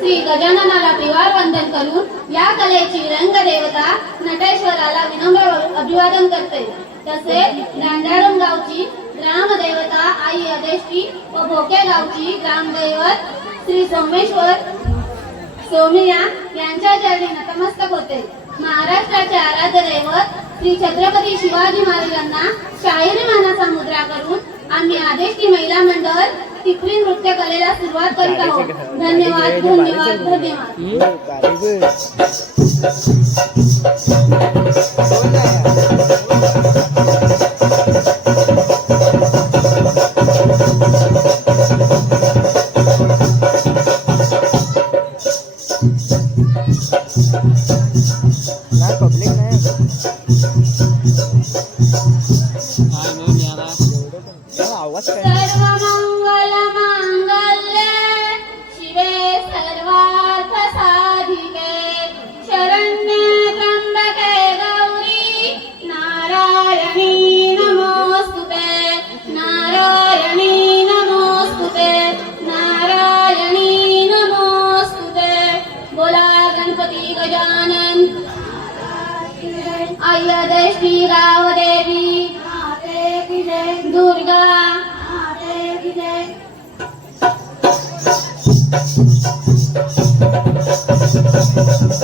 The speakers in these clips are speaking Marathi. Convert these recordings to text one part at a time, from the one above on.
श्री गजाननाला त्रिवार वंदन करून या कलेची रंगदेवता नटेश्वराला विनम्र अभिवादन करते. तसेच नांदाडून गावची ग्रामदेवता आई अदेष्टी व भोके गावची ग्रामदैवत श्री सोमेश्वर सोमिया यांच्या चरणी नतमस्तक होते. महाराष्ट्राचे आराध्य दैवत श्री छत्रपती शिवाजी महाराजांना शाहिरी मानाचा मुद्रा करून आम्ही आदेशची महिला मंडळ टिपरी नृत्य कलेला सुरुवात करीत आहोत धन्यवाद धन्यवाद धन्यवाद. आय्या देवी गावदेवी दुर्गा. वंदन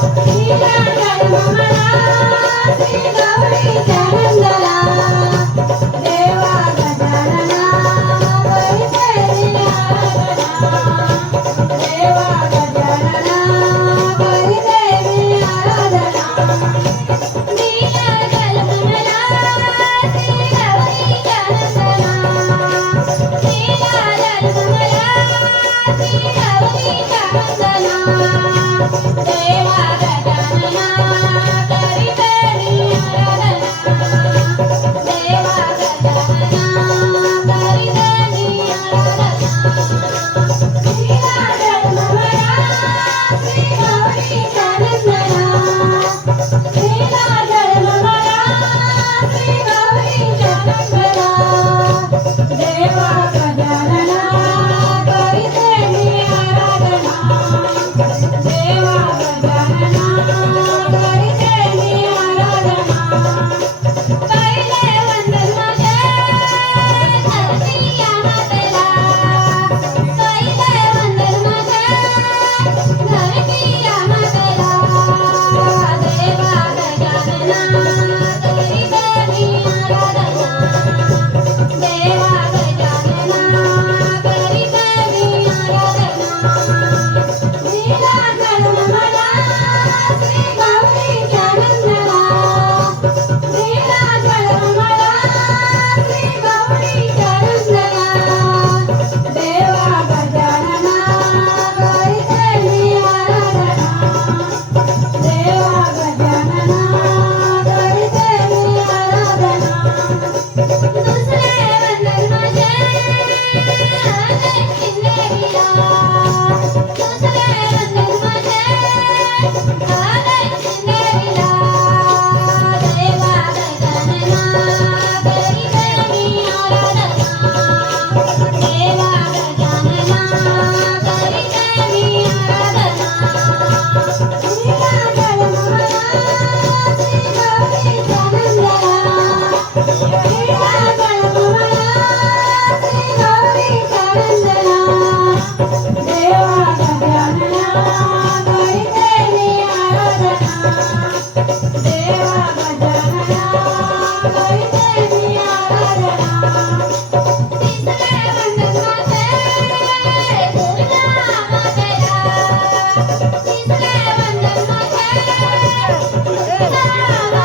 देवा Ei,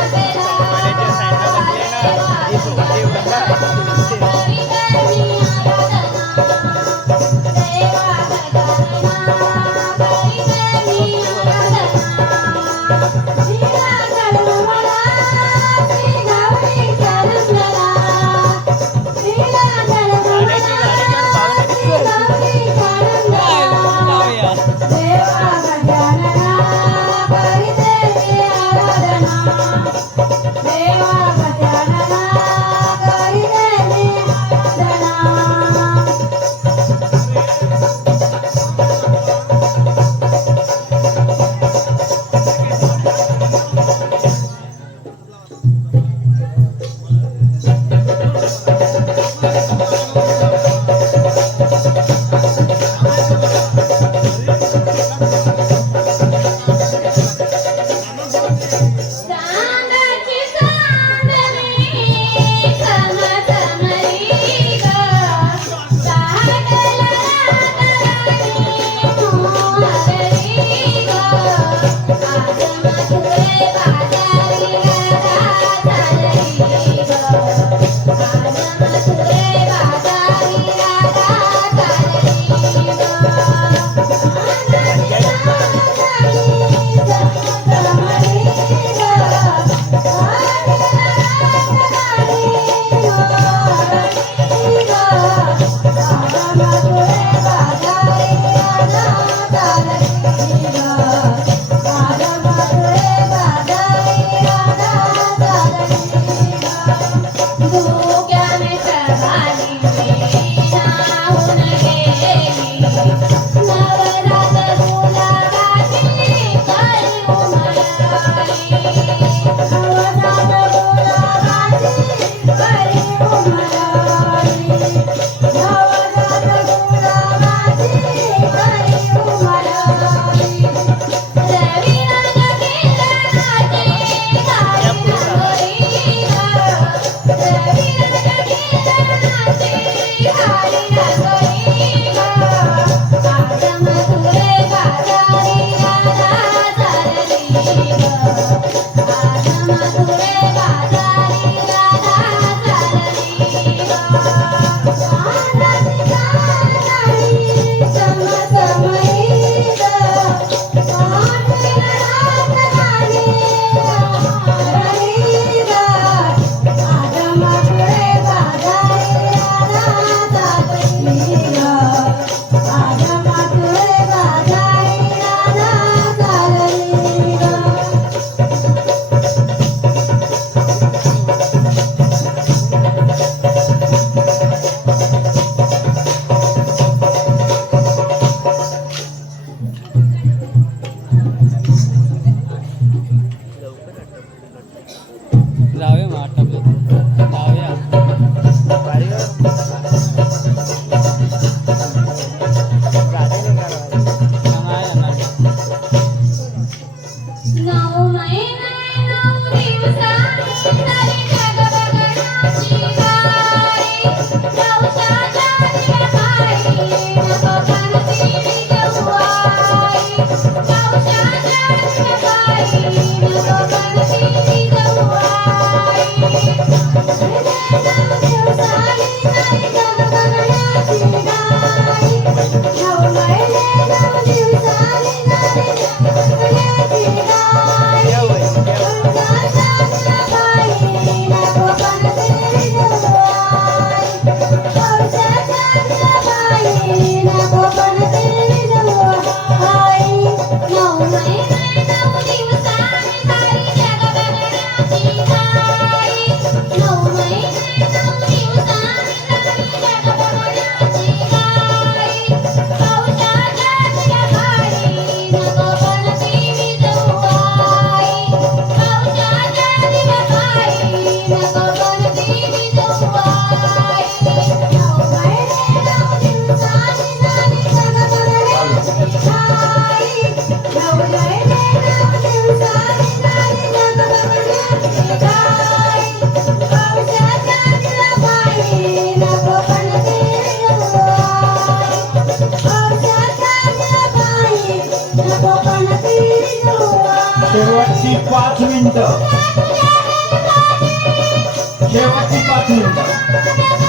पाच मिनिटं शेवटची पाच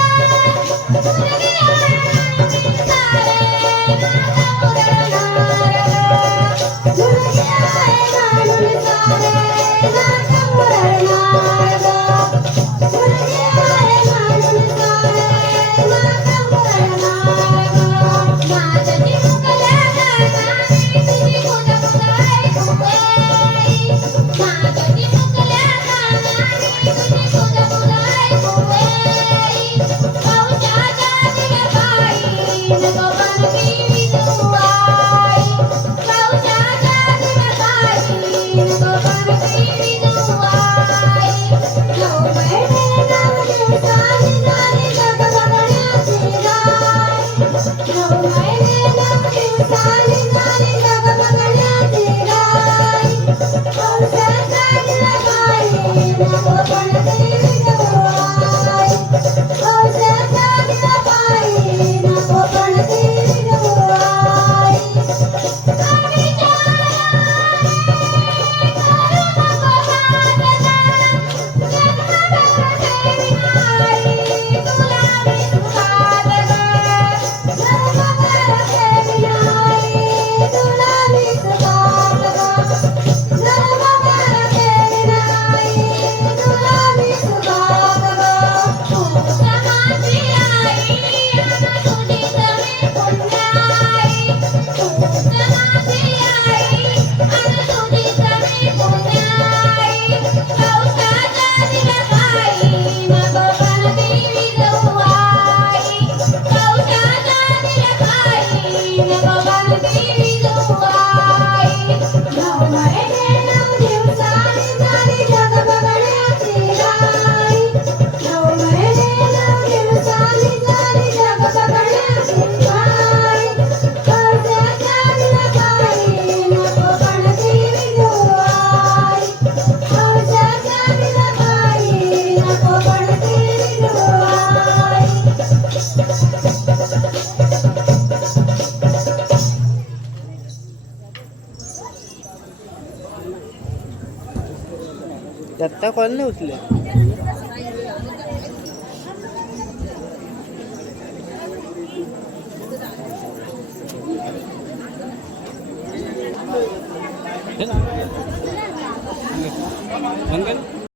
मिनिटं दत्ता कॉल नाही उचले